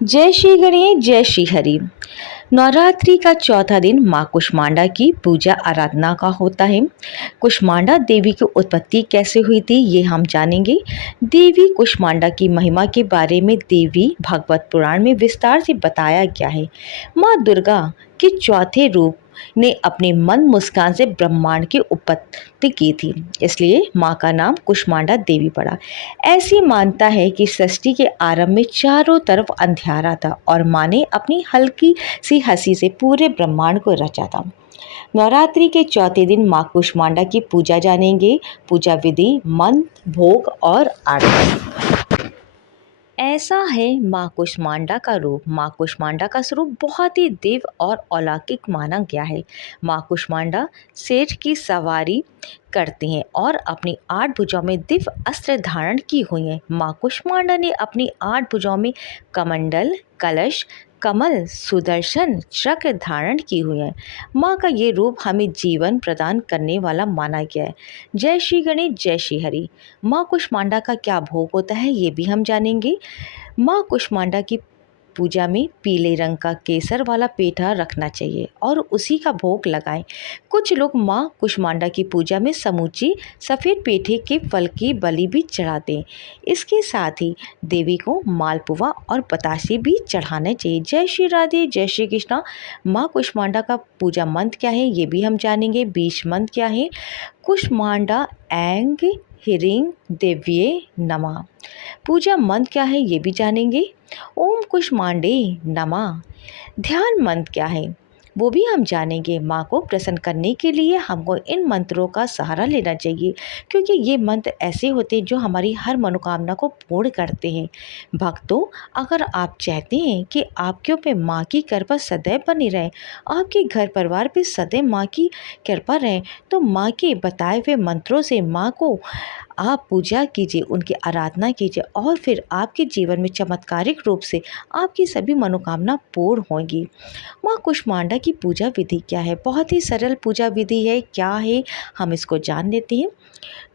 जय श्री गणेश जय श्री हरि। नवरात्रि का चौथा दिन माँ कुष्मांडा की पूजा आराधना का होता है। कुष्मांडा देवी की उत्पत्ति कैसे हुई थी ये हम जानेंगे। देवी कुष्मांडा की महिमा के बारे में देवी भागवत पुराण में विस्तार से बताया गया है। माँ दुर्गा के चौथे रूप ने अपने मन मुस्कान से ब्रह्मांड की उत्पत्ति की थी, इसलिए माँ का नाम कुष्मांडा देवी पड़ा। ऐसी मानता है कि सृष्टि के आरंभ में चारों तरफ अंधियारा था और माँ ने अपनी हल्की सी हंसी से पूरे ब्रह्मांड को रचा था। नवरात्रि के चौथे दिन माँ कुष्मांडा की पूजा जानेंगे। पूजा विधि, मंत्र, भोग और आरती। ऐसा है माँ कुष्मांडा का रूप। माँ कुष्मांडा का स्वरूप बहुत ही दिव्य और अलौकिक माना गया है। माँ कुष्मांडा शेर की सवारी करती हैं और अपनी 8 भुजाओं में दिव्य अस्त्र धारण की हुई हैं। माँ कुष्मांडा ने अपनी 8 भुजाओं में कमंडल, कलश, कमल, सुदर्शन चक्र धारण की हुई है। माँ का ये रूप हमें जीवन प्रदान करने वाला माना गया है। जय श्री गणेश जय श्री हरि। माँ कुष्मांडा का क्या भोग होता है ये भी हम जानेंगे। माँ कुष्मांडा की पूजा में पीले रंग का केसर वाला पेठा रखना चाहिए और उसी का भोग लगाएं। कुछ लोग माँ कुष्मांडा की पूजा में समूची सफ़ेद पेठे के फल की बलि भी चढ़ाते हैं। इसके साथ ही देवी को मालपुआ और बतासे भी चढ़ाने चाहिए। जय श्री राधे जय श्री कृष्णा। माँ कुष्मांडा का पूजा मंत्र क्या है ये भी हम जानेंगे। बीज मंत्र क्या है। कुष्मांडा ऐंग ह्रीं देव्ये नमः। पूजा मंत्र क्या है ये भी जानेंगे। ओम कुष्मांडे नमः। ध्यान मंत्र क्या है वो भी हम जानेंगे। माँ को प्रसन्न करने के लिए हमको इन मंत्रों का सहारा लेना चाहिए, क्योंकि ये मंत्र ऐसे होते हैं जो हमारी हर मनोकामना को पूर्ण करते हैं। भक्तों, अगर आप चाहते हैं कि आपके ऊपर माँ की कृपा सदैव बनी रहे, आपके घर परिवार पे सदैव माँ की कृपा रहे, तो माँ के बताए हुए मंत्रों से माँ को आप पूजा कीजिए, उनकी आराधना कीजिए और फिर आपके जीवन में चमत्कारिक रूप से आपकी सभी मनोकामना पूर्ण होंगी। माँ कुष्मांडा की पूजा विधि क्या है। बहुत ही सरल पूजा विधि है। क्या है हम इसको जान लेते हैं।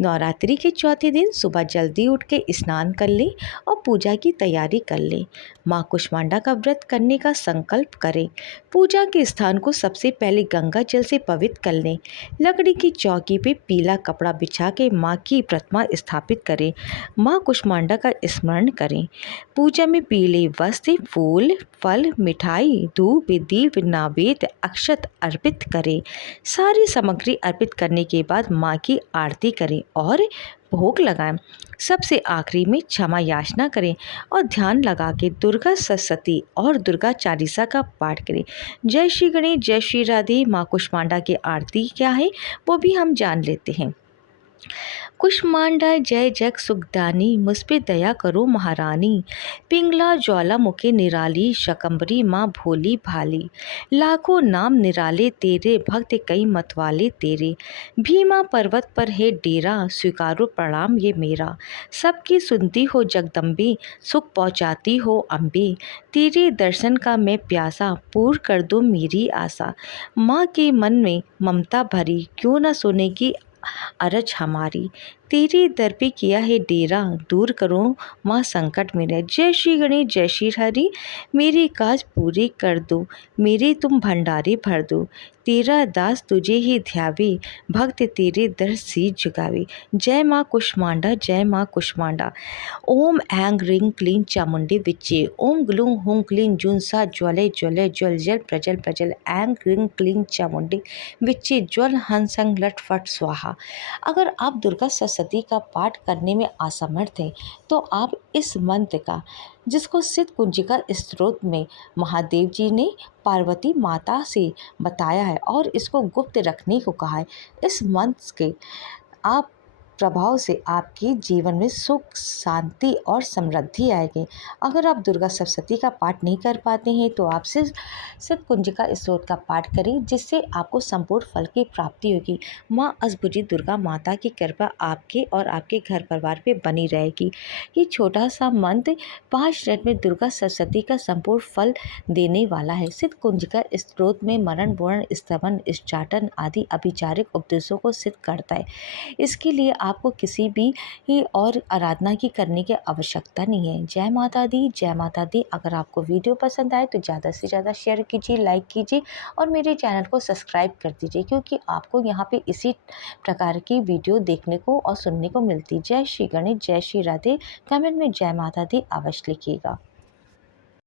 नवरात्रि के चौथे दिन सुबह जल्दी उठ के स्नान कर लें और पूजा की तैयारी कर लें। माँ कुष्मांडा का व्रत करने का संकल्प करें। पूजा के स्थान को सबसे पहले गंगा जल से पवित्र कर लें। लकड़ी की चौकी पे पीला कपड़ा बिछा के माँ की प्रतिमा स्थापित करें। माँ कुष्मांडा का स्मरण करें। पूजा में पीले वस्त्र, फूल, फल, मिठाई, धूप, दीप, नैवेद्य, अक्षत अर्पित करें। सारी सामग्री अर्पित करने के बाद माँ की आरती करें और भोग लगाएं। सबसे आखिरी में क्षमा याचना करें और ध्यान लगा के दुर्गा सप्तशती और दुर्गा चालीसा का पाठ करें। जय श्री गणेश जय श्री राधे। माँ कुष्मांडा की आरती क्या है वो भी हम जान लेते हैं। कुष्मांडा जय जग सुखदानी, मुझ पे दया करो महारानी। पिंगला ज्वालामुखी निराली, शकंबरी माँ भोली भाली। लाखों नाम निराले तेरे, भक्त कई मतवाले तेरे। भीमा पर्वत पर है डेरा, स्वीकारो प्रणाम ये मेरा। सबकी सुनती हो जगदम्बे, सुख पहुँचाती हो अम्बे। तेरे दर्शन का मैं प्यासा, पूर्ण कर दो मेरी आशा। माँ के मन में ममता भरी, क्यों न सुनेगी अरज हमारी। तेरे दर पे किया है डेरा, दूर करो माँ संकट मेरे। जय श्री गणेश जय श्री हरि। मेरे काज पूरे कर दो, मेरे तुम भंडारे भर दो। तेरा दास तुझे ही ध्यावे, भक्त तेरे दर शीश झुकावे। जय माँ कुष्मांडा जय माँ कुष्मांडा। ओम ऐं ह्रीं क्लीं चामुंडे विच्चे। ओम ग्लूं हुं क्लीं जुनसा ज्वले ज्वले ज्वल जल प्रजल प्रजल। ऐं ह्रीं क्लीं चामुंडे विच्चे ज्वल हंसं लट फट स्वाहा। अगर आप दुर्गा सप्तशती का पाठ करने में असमर्थ हैं तो आप इस मंत्र का, जिसको सिद्ध कुंजिका स्त्रोत में महादेव जी ने पार्वती माता से बताया है और इसको गुप्त रखने को कहा है, इस मंत्र के आप प्रभाव से आपके जीवन में सुख, शांति और समृद्धि आएगी। अगर आप दुर्गा सप्तशती का पाठ नहीं कर पाते हैं तो आप सिर्फ कुंजिका स्त्रोत का पाठ करें, जिससे आपको संपूर्ण फल की प्राप्ति होगी। माँ अष्टभुजी दुर्गा माता की कृपा आपके और आपके घर परिवार पे बनी रहेगी। ये छोटा सा मंत्र 5 मिनट में दुर्गा सप्तशती का संपूर्ण फल देने वाला है। सिद्ध कुंजिका स्त्रोत में मरण, वर्ण, स्तमन, उच्चाटन आदि अभिचारिक उपदेशों को सिद्ध करता है। इसके लिए आप आपको किसी भी ही और आराधना की करने की आवश्यकता नहीं है। जय माता दी, जय माता दी। अगर आपको वीडियो पसंद आए तो ज़्यादा से ज़्यादा शेयर कीजिए, लाइक कीजिए और मेरे चैनल को सब्सक्राइब कर दीजिए, क्योंकि आपको यहाँ पे इसी प्रकार की वीडियो देखने को और सुनने को मिलती। जय श्री गणेश, जय श्री राधे। कमेंट में जय माता दी अवश्य लिखिएगा।